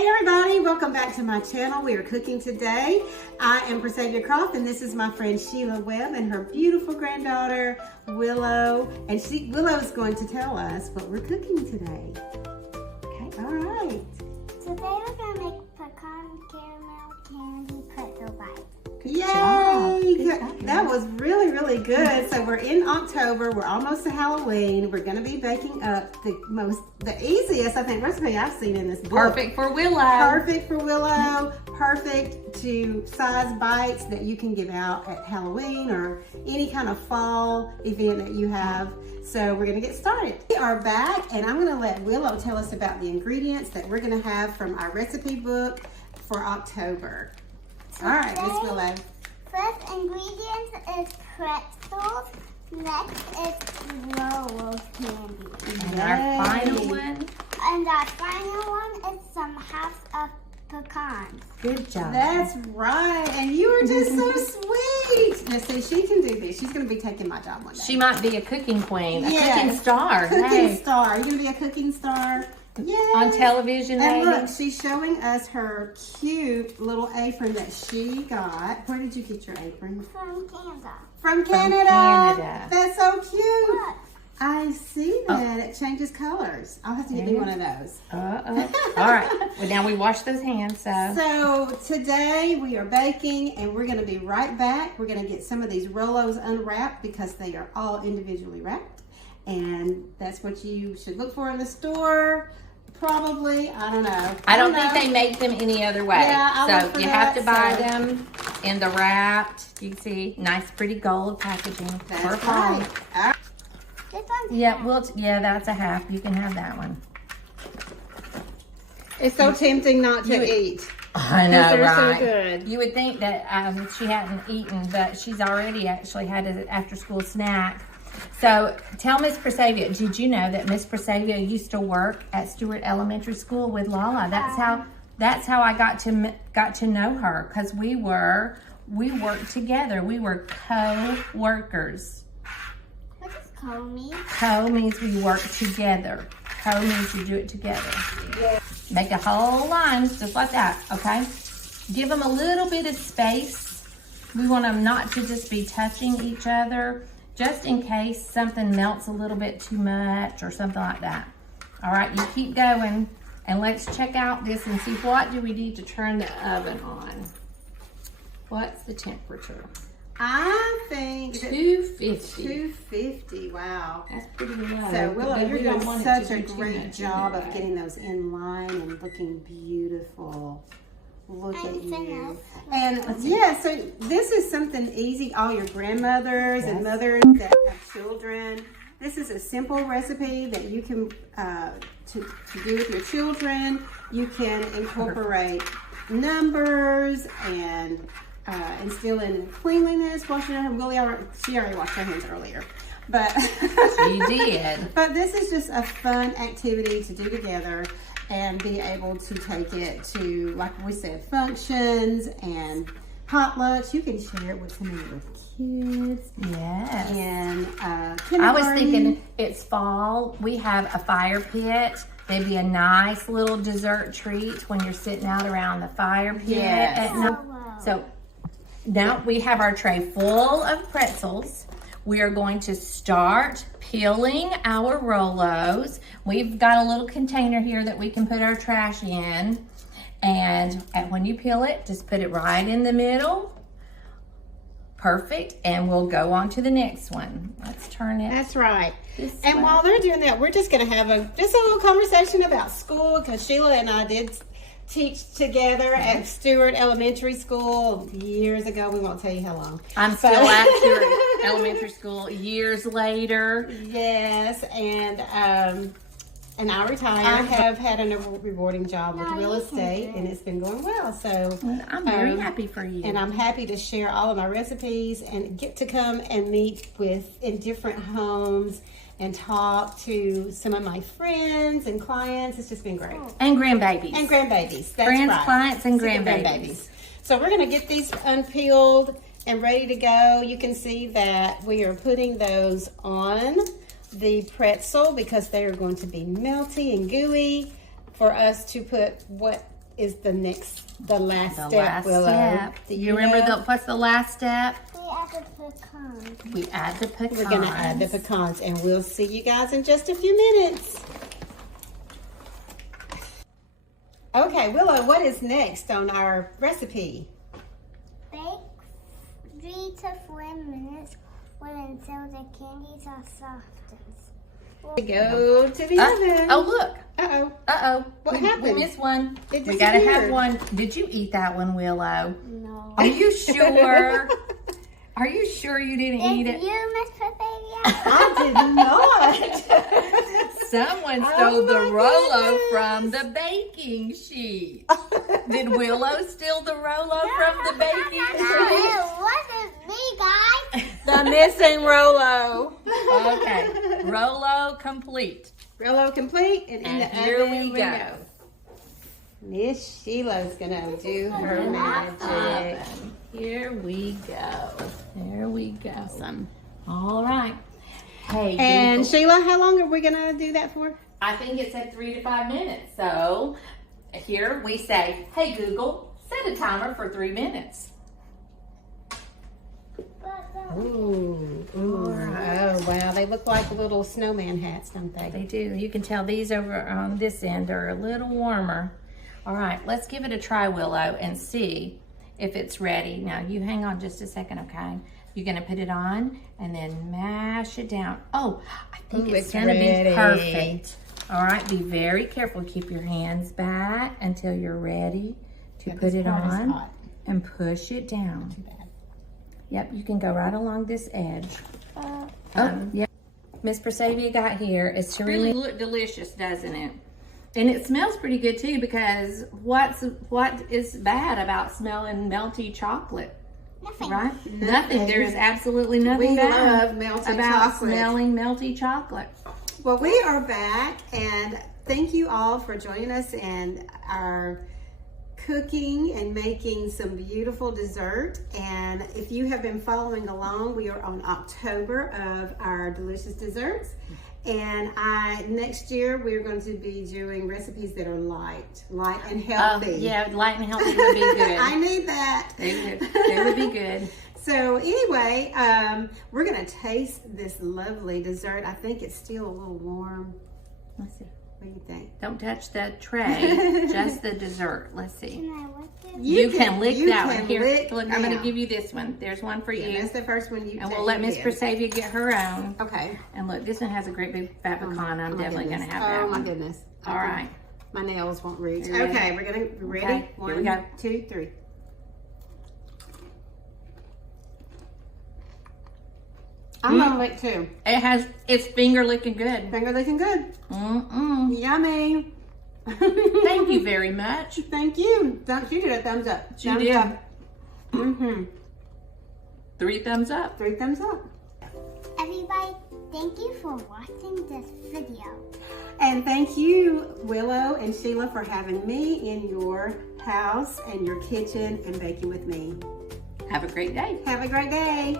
Hey everybody, welcome back to my channel. We are cooking today. I am Pretzel Croft and this is my friend Sheila Webb and her beautiful granddaughter Willow. And Willow is going to tell us what we're cooking today. Okay, all right. Today we're going to make pecan caramel candy pretzel bites. Yay! That was really, really good. So we're in October. We're almost to Halloween. We're going to be baking up the easiest, I think, recipe I've seen in this book. Perfect for Willow. Perfect for Willow. Perfect to size bites that you can give out at Halloween or any kind of fall event that you have. So we're going to get started. We are back, and I'm going to let Willow tell us about the ingredients that we're going to have from our recipe book for October. All right, Miss Willow. First ingredient is pretzels. Next is Rolo candy. And our final one. And our final one is some halves of pecans. Good job. That's right. And you were just so sweet. Now, see, she can do this. She's going to be taking my job one day. She might be a cooking queen, a Yes. cooking star. Cooking star. You're going to be a cooking star. Yay. On television, And maybe. look, she's showing us her cute little apron that she got. Where did you get your apron? From Canada. From Canada. Canada. That's so cute. Look. I see that. It changes colors. I'll have to get me one of those. All right. Well, now we wash those hands, so. So today we are baking and we're going to be right back. We're going to get some of these Rolos unwrapped because they are all individually wrapped. And that's what you should look for in the store. Probably, I don't know. I don't think they make them any other way. Yeah, I'll look so for you have to that, buy them in the wrapped. You can see nice, pretty gold packaging. That's for fall. right. All right. This one's Yeah, that's a half. You can have that one. It's so tempting not to eat. I know, They're so right? good. You would think that she hadn't eaten, but she's already actually had an after-school snack. So tell Miss Presavia, did you know that Miss Presavia used to work at Stewart Elementary School with Lala? That's how I got to know her, because we worked together. We were co-workers. what does co mean? Co means we work together. Co means you do it together. Yeah. Make a whole line just like that, okay? Give them a little bit of space. We want them not to just be touching each other, just in case something melts a little bit too much or something like that. All right, you keep going, and let's check out this and see what do we need to turn the oven on. What's the temperature? I think 250. 250. Wow. That's pretty low. So Willow, but you're we don't doing want it such to a do too great much job of anyway. getting those in line and looking beautiful. Look at you. finished. And yeah, so this is something easy. All your grandmothers and mothers that have children. This is a simple recipe that you can to do with your children. You can incorporate numbers and instill in cleanliness. Washing her hands. She already washed her hands earlier, but You did. But this is just a fun activity to do together and be able to take it to, like we said, functions and potlucks. You can share it with some of your kids. Yes. And I was kindergarten. thinking it's fall. We have a fire pit. They'd be a nice little dessert treat when you're sitting out around the fire pit Yes. at night. So now we have our tray full of pretzels. We are going to start peeling our Rolos. We've got a little container here that we can put our trash in. And when you peel it, just put it right in the middle. Perfect. And we'll go on to the next one. Let's turn it That's right. this And way. while they're doing that, we're just going to have just a little conversation about school, because Sheila and I did teach together at Stewart Elementary School years ago. We won't tell you how long. I'm still at Stewart Elementary School years later. Yes, and I retired. I have had a rewarding job with real estate, and it's been going well. So I'm very happy for you. and I'm happy to share all of my recipes and get to come and meet in different homes and talk to some of my friends and clients. It's just been great. And grandbabies. And grandbabies. That's Friends, right. clients, and So the grandbabies. So we're going to get these unpeeled and ready to go. You can see that we are putting those on the pretzel because they are going to be melty and gooey for us to put what is the last The step, last Willow. step. Do You remember what's the last step? We add the pecans. We add the pecans. We're gonna add the pecans, and we'll see you guys in just a few minutes. Okay, Willow, what is next on our recipe? Bake 3 to 4 minutes until the candies are softens. We go to the oven. Oh, look. Uh-oh. Uh-oh. What we happened? missed one. It We gotta have disappeared. one. Did you eat that one, Willow? No. Are you sure? Are you sure you didn't eat Did it? you, Miss Papadia? I did not. Someone Oh stole the my Rolo goodness. from the baking sheet. Did Willow steal the Rolo from the baking sheet? It wasn't me, guys. The missing Rolo. Okay, Rolo complete. Rolo complete, and in And the here oven we go. Miss Sheila's gonna do her magic. Here we go. There we go. Awesome. All right. Hey, And Google. Sheila, how long are we gonna do that for? I think it said 3 to 5 minutes. So here we say, hey Google, set a timer for 3 minutes. Ooh, oh wow, they look like little snowman hats, don't they? They do. You can tell these over on this end are a little warmer. All right, let's give it a try, Willow, and see if it's ready. Now, you hang on just a second, okay? You're going to put it on and then mash it down. Oh, I think Ooh, it's it's going to be ready. perfect. All right, be very careful. Keep your hands back until you're ready to put it on and push it down. Too bad. Yep, you can go right along this edge. Yep. Miss Persavia got here. It's really look delicious, doesn't it? And it smells pretty good too, because what is bad about smelling melty chocolate? Nothing. Right? Nothing. There's absolutely nothing We bad love melty about chocolate. smelling melty chocolate. Well, we are back, and thank you all for joining us in our cooking and making some beautiful dessert. And if you have been following along, we are on October of our delicious desserts. And next year we're going to be doing recipes that are light and healthy. Yeah, light and healthy would be good. I need that. They would be good. So anyway, we're gonna taste this lovely dessert. I think it's still a little warm. Let's see. What do you think? Don't touch the tray, just the dessert. Let's see. Can I lick it? You can lick that one. Here, lick look, I'm going now. to give you this one. There's one for Yeah, you. that's the first one you And take we'll let Miss in. Persavia get her own. Okay. And look, this one has a great big fat pecan. I'm my definitely going to goodness. have that Oh my one. goodness. All right. My nails won't reach. You ready? Okay, we're gonna ready. Okay, here we go. 1, 2, 3. I'm gonna lick too. It's finger licking good. Finger licking good. Mm-mm. Yummy. Thank you very much. Thank you. You did a thumbs up. She thumbs did. Up. 3 thumbs up. 3 thumbs up. Everybody, thank you for watching this video. And thank you, Willow and Sheila, for having me in your house and your kitchen and baking with me. Have a great day. Have a great day.